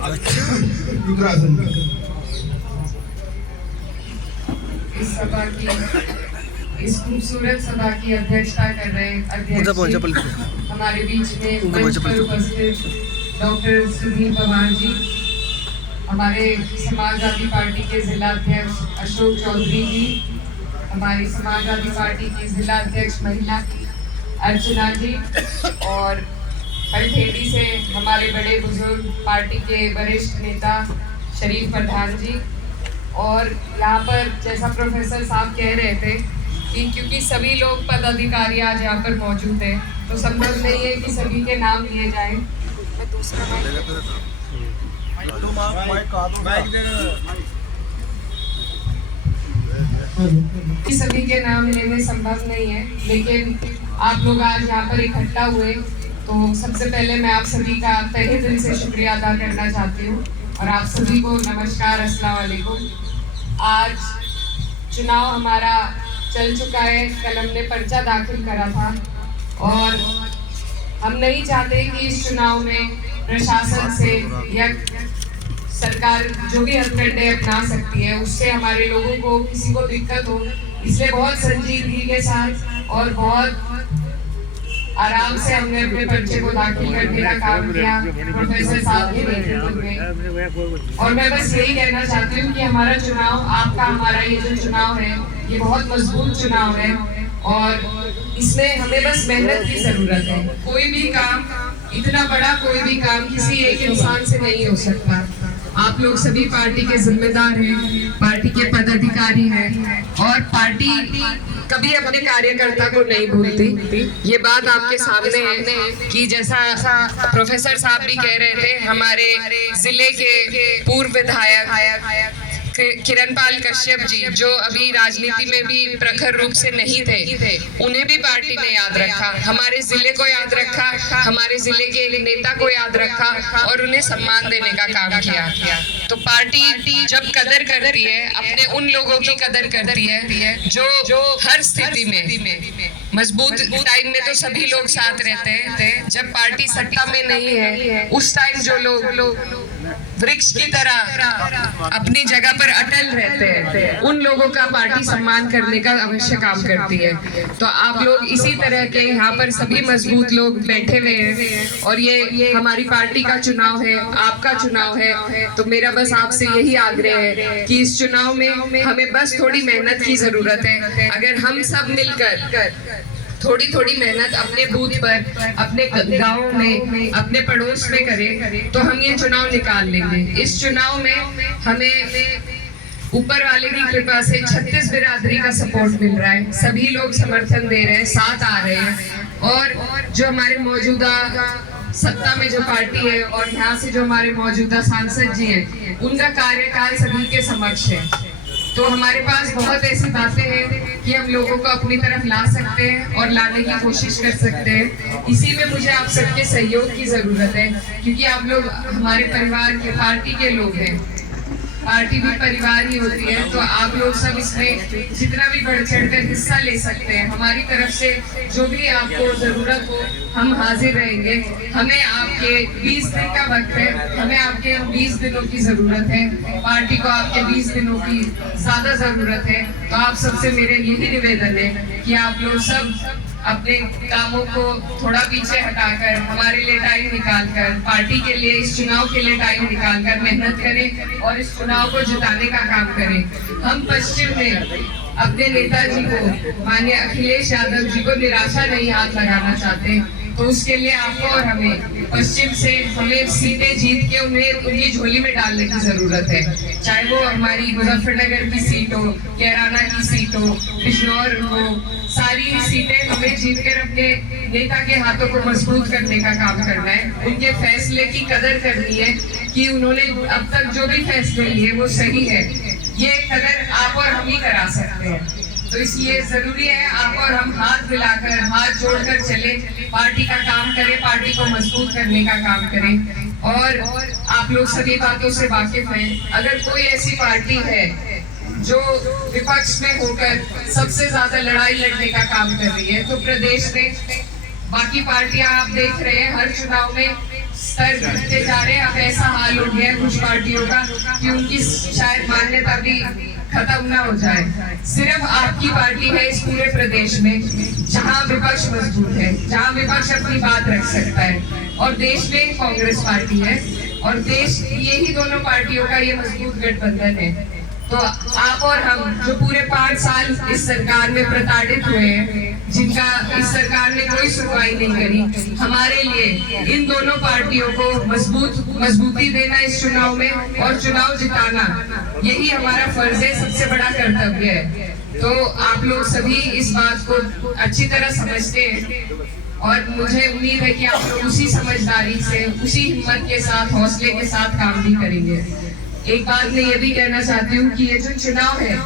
उत्तराखंड। इस सभा की, इस खूबसूरत सभा की अध्यक्षता कर रहे अध्यक्ष हमारे बीच में मंच पर उपस्थित डॉक्टर सुधीर पवार जी, हमारे समाजवादी पार्टी के जिला अध्यक्ष अशोक चौधरी जी, हमारी समाजवादी पार्टी की जिला अध्यक्ष महिला अर्चना जी, और पलठेड़ी से हमारे बड़े बुजुर्ग पार्टी के वरिष्ठ नेता शरीफ प्रधान जी। और यहाँ पर जैसा प्रोफेसर साहब कह रहे थे कि क्योंकि सभी लोग पदाधिकारी आज यहाँ पर मौजूद हैं तो संभव नहीं है कि सभी के नाम लिए जाएं। मैं दूसरा सभी के नाम लेने संभव नहीं है, लेकिन आप लोग आज यहाँ पर इकट्ठा हुए तो सबसे पहले मैं आप सभी का तहे दिल से शुक्रिया अदा करना चाहती हूँ और आप सभी को नमस्कार, अस्सलाम वालेकुम। आज चुनाव हमारा चल चुका है, कल हमने पर्चा दाखिल करा था और हम नहीं चाहते कि इस चुनाव में प्रशासन से या सरकार जो भी हथकंडे अपना सकती है उससे हमारे लोगों को किसी को दिक्कत हो, इसलिए बहुत संजीदगी के साथ और बहुत आराम से हमने अपने पर्चे को दाखिल करने का काम किया प्रोफेसर साहब के नेतृत्व में। और मैं बस यही कहना चाहती हूँ कि हमारा चुनाव, आपका हमारा ये जो चुनाव है ये बहुत मजबूत चुनाव है और इसमें हमें बस मेहनत की जरूरत है। कोई भी काम, इतना बड़ा कोई भी काम किसी एक इंसान से नहीं हो सकता। आप लोग सभी पार्टी के जिम्मेदार हैं, पार्टी के पदाधिकारी हैं और पार्टी कभी अपने कार्यकर्ता को नहीं भूलती। ये बात आपके सामने है कि जैसा प्रोफेसर साहब भी कह रहे थे, हमारे जिले के पूर्व विधायक किरणपाल कश्यप जी जो अभी राजनीति में भी प्रखर रूप से नहीं थे, उन्हें भी पार्टी ने याद रखा, हमारे जिले को याद रखा, हमारे जिले के एक नेता को याद रखा और उन्हें सम्मान देने का काम किया। तो पार्टी जब कदर करती है, अपने उन लोगों की कदर करती है जो हर स्थिति में, मजबूत टाइम में तो सभी लोग साथ रहते हैं, जब पार्टी सत्ता में नहीं है उस टाइम जो लोग वृक्ष की तरह अपनी जगह पर अटल रहते हैं, उन लोगों का पार्टी सम्मान करने का अवश्य काम करती है। तो आप लोग इसी तरह के यहाँ पर सभी मजबूत लोग बैठे हुए हैं और ये हमारी पार्टी का चुनाव है, आपका चुनाव है। तो मेरा बस आपसे यही आग्रह है कि इस चुनाव में हमें बस थोड़ी मेहनत की जरूरत है। अगर हम सब मिलकर थोड़ी थोड़ी मेहनत अपने बूथ पर, अपने गाँव में, अपने पड़ोस में करें तो हम ये चुनाव निकाल लेंगे। इस चुनाव में हमें ऊपर वाले की कृपा से 36 बिरादरी का सपोर्ट मिल रहा है, सभी लोग समर्थन दे रहे हैं, साथ आ रहे हैं और जो हमारे मौजूदा सत्ता में जो पार्टी है और यहाँ से जो हमारे मौजूदा सांसद जी हैं, उनका कार्यकाल सभी के समक्ष है। तो हमारे पास बहुत ऐसी बातें हैं कि हम लोगों को अपनी तरफ ला सकते हैं और लाने की कोशिश कर सकते हैं। इसी में मुझे आप सबके सहयोग की जरूरत है क्योंकि आप लोग हमारे परिवार के, पार्टी के लोग हैं, पार्टी भी परिवार ही होती है। तो आप लोग सब इसमें जितना भी बढ़ चढ़कर हिस्सा ले सकते हैं। हमारी तरफ से जो भी आपको जरूरत हो हम हाजिर रहेंगे। हमें आपके 20 दिन का वक्त है, हमें आपके 20 दिनों की जरूरत है, पार्टी को आपके 20 दिनों की ज्यादा जरूरत है। तो आप सबसे मेरे यही निवेदन है कि आप लोग सब अपने कामों को थोड़ा पीछे हटाकर हमारे लिए टाइम निकालकर, पार्टी के लिए, इस चुनाव के लिए टाइम निकालकर मेहनत करें और इस चुनाव को जिताने का काम करें। हम पश्चिम में अपने नेताजी को, माननीय अखिलेश यादव जी को निराशा नहीं हाथ लगाना चाहते, तो उसके लिए आपको और हमें पश्चिम से हमें सीटें जीत के उन्हें उनकी झोली में डालने की जरूरत है। चाहे वो हमारी मुजफ्फरनगर की सीट हो, कैराना की सीट हो, बिजनौर हो, सारी सीटें हमें जीतकर अपने नेता के हाथों को मजबूत करने का काम करना है। उनके फैसले की कदर करनी है कि उन्होंने अब तक जो भी फैसले लिए वो सही है। ये कदर आप और हम ही करा सकते हैं। तो इसलिए जरूरी है आप और हम हाथ मिलाकर, हाथ जोड़कर चले, पार्टी का काम करें, पार्टी को मजबूत करने का काम करें। और आप लोग सभी बातों से वाकिफ हैं। अगर कोई ऐसी पार्टी है जो विपक्ष में होकर सबसे ज्यादा लड़ाई लड़ने का काम कर रही है तो प्रदेश में बाकी पार्टियां आप देख रहे हैं हर चुनाव में स्तर घटते जा रहे हैं। अब ऐसा हाल हो गया है कुछ पार्टियों का कि उनकी शायद मान्यता भी खत्म ना हो जाए। सिर्फ आपकी पार्टी है इस पूरे प्रदेश में जहां विपक्ष मजबूत है, जहां विपक्ष अपनी बात रख सकता है, और देश में कांग्रेस पार्टी है, और देश यही दोनों पार्टियों का ये मजबूत गठबंधन है। तो आप और हम जो पूरे 5 साल इस सरकार में प्रताड़ित हुए हैं, जिनका इस सरकार ने कोई सुनवाई नहीं करी, हमारे लिए इन दोनों पार्टियों को मजबूती देना इस चुनाव में और चुनाव जिताना, यही हमारा फर्ज है, सबसे बड़ा कर्तव्य है। तो आप लोग सभी इस बात को अच्छी तरह समझते हैं, और मुझे उम्मीद है कि आप लोग उसी समझदारी से, उसी हिम्मत के साथ, हौसले के साथ काम भी करेंगे। एक बात मैं ये भी कहना चाहती हूँ कि ये जो चुनाव है,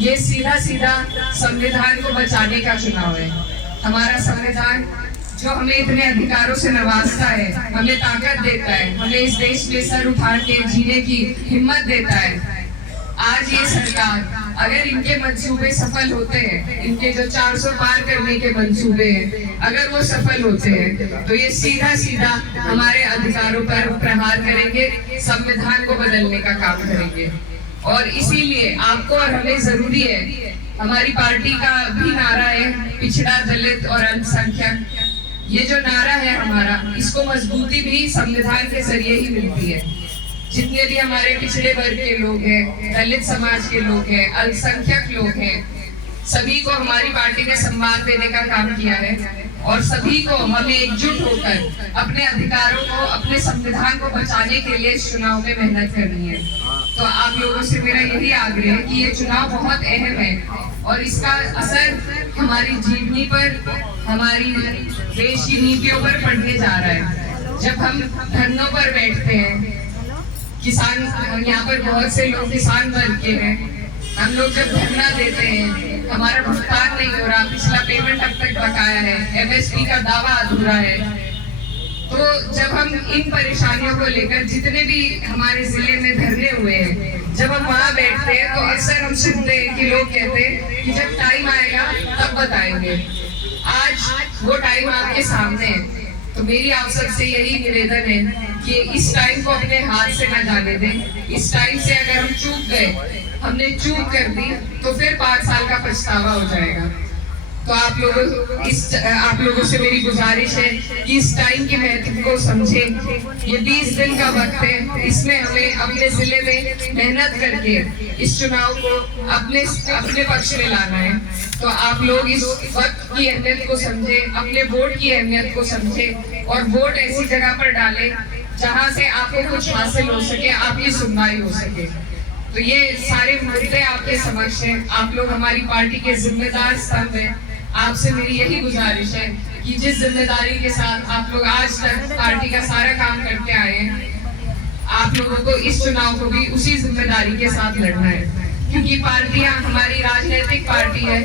ये सीधा सीधा संविधान को बचाने का चुनाव है। हमारा संविधान जो हमें इतने अधिकारों से नवाजता है, हमें ताकत देता है, हमें इस देश में सर उठा के जीने की हिम्मत देता है। आज ये सरकार, अगर इनके मंसूबे सफल होते हैं, इनके जो 400 पार करने के मंसूबे हैं, अगर वो सफल होते हैं, तो ये सीधा सीधा हमारे अधिकारों पर प्रहार करेंगे, संविधान को बदलने का काम करेंगे। और इसीलिए आपको और हमें जरूरी है, हमारी पार्टी का भी नारा है पिछड़ा, दलित और अल्पसंख्यक। ये जो नारा है हमारा, इसको मजबूती भी संविधान के जरिए ही मिलती है। जितने भी हमारे पिछड़े वर्ग के लोग हैं, दलित समाज के लोग हैं, अल्पसंख्यक लोग हैं, सभी को हमारी पार्टी ने सम्मान देने का काम किया है, और सभी को हमें एकजुट होकर अपने अधिकारों को, अपने संविधान को बचाने के लिए इस चुनाव में मेहनत करनी है। तो आप लोगों से मेरा यही आग्रह है कि ये चुनाव बहुत अहम है, और इसका असर हमारी जीवनी पर, हमारी देश की नीतियों पर पड़ने जा रहा है। जब हम धरनों पर बैठते हैं, किसान, यहाँ पर बहुत से लोग किसान वर्ग के हैं, हम लोग जब धरना देते हैं, हमारा भुगतान नहीं हो रहा, पिछला पेमेंट अब तक बकाया है, एमएसपी का दावा अधूरा है, तो जब हम इन परेशानियों को लेकर, जितने भी हमारे जिले में धरने हुए हैं, जब हम वहाँ बैठते हैं, तो अक्सर हम सुनते हैं कि लोग कहते हैं कि जब टाइम आएगा तब बताएंगे। आज वो टाइम आपके सामने है। तो मेरी आप सबसे यही निवेदन है कि इस टाइम को अपने हाथ से न जाने दें। इस टाइम से अगर हम चूक गए, हमने चूक कर दी, तो फिर 5 साल का पछतावा हो जाएगा। तो आप लोगों से मेरी गुजारिश है कि इस टाइम के महत्व को समझें। ये 20 दिन का वक्त है, इसमें हमें अपने जिले में मेहनत करके इस चुनाव को अपने पक्ष में लाना है। तो आप लोग इस वक्त की अहमियत को समझें, अपने वोट की अहमियत को समझें, और वोट ऐसी जगह पर डालें जहां से आपको कुछ हासिल हो सके, आपकी सुनवाई हो सके। तो ये सारे मुद्दे आपके समक्ष हैं। आप लोग हमारी पार्टी के जिम्मेदार स्तंभ हैं। आपसे मेरी यही गुजारिश है कि जिस जिम्मेदारी के साथ आप लोग आज तक पार्टी का सारा काम करके आए हैं, आप लोगों को इस चुनाव को भी उसी जिम्मेदारी के साथ लड़ना है, क्योंकि पार्टियां हमारी राजनीतिक पार्टी है।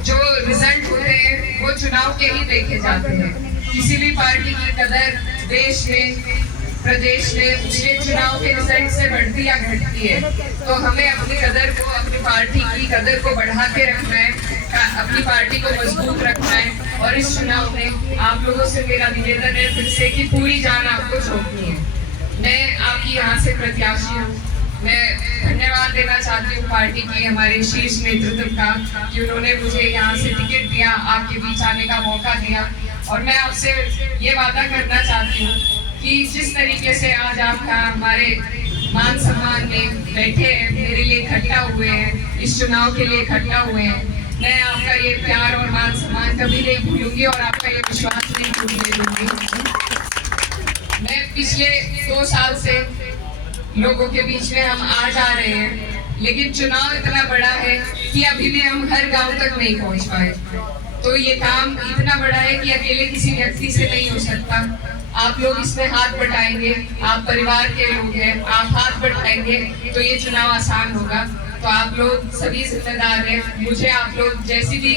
जो रिजल्ट होते हैं वो चुनाव के ही देखे जाते हैं। किसी भी पार्टी की कदर देश में, प्रदेश में उसके चुनाव के रिजल्ट से बढ़ती या घटती है। तो हमें अपनी कदर को, अपनी पार्टी की कदर को बढ़ा के रखना है, अपनी पार्टी को मजबूत रखना है। और इस चुनाव में आप लोगों से मेरा निवेदन है फिर से कि पूरी जान आपको झोंकनी है। मैं आपकी यहाँ से प्रत्याशी हूँ। मैं धन्यवाद देना चाहती हूँ पार्टी की, हमारे शीर्ष नेतृत्व का, कि उन्होंने मुझे यहाँ से टिकट दिया, आपके बीच आने का मौका दिया। और मैं आपसे ये वादा करना चाहती हूँ कि जिस तरीके से आज आप हमारे मान सम्मान में बैठे हैं, मेरे लिए इकट्ठा हुए हैं, इस चुनाव के लिए इकट्ठा हुए हैं, मैं आपका ये प्यार और मान सम्मान कभी नहीं भूलूंगी, और आपका ये विश्वास नहीं भूलने दूंगी। मैं पिछले 2 साल से लोगों के बीच में हम आ जा रहे हैं, लेकिन चुनाव इतना बड़ा है कि अभी भी हम हर गांव तक नहीं पहुंच पाए। तो ये काम इतना बड़ा है कि अकेले किसी व्यक्ति से नहीं हो सकता। आप लोग इसमें हाथ बटाएंगे, आप परिवार के लोग हैं, आप हाथ बटाएंगे तो ये चुनाव आसान होगा। तो आप लोग सभी जिम्मेदार हैं। मुझे आप लोग जैसी भी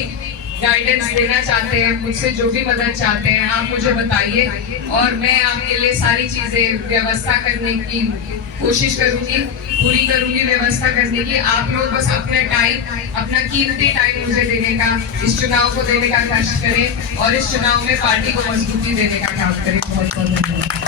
गाइडेंस देना चाहते हैं, मुझसे जो भी मदद चाहते हैं, आप मुझे बताइए, और मैं आपके लिए सारी चीजें व्यवस्था करने की कोशिश करूंगी, पूरी करूंगी व्यवस्था करने की। आप लोग बस अपना टाइम, अपना कीमती टाइम मुझे देने का, इस चुनाव को देने का कष्ट करें, और इस चुनाव में पार्टी को मजबूती देने का काम करें। बहुत बहुत धन्यवाद।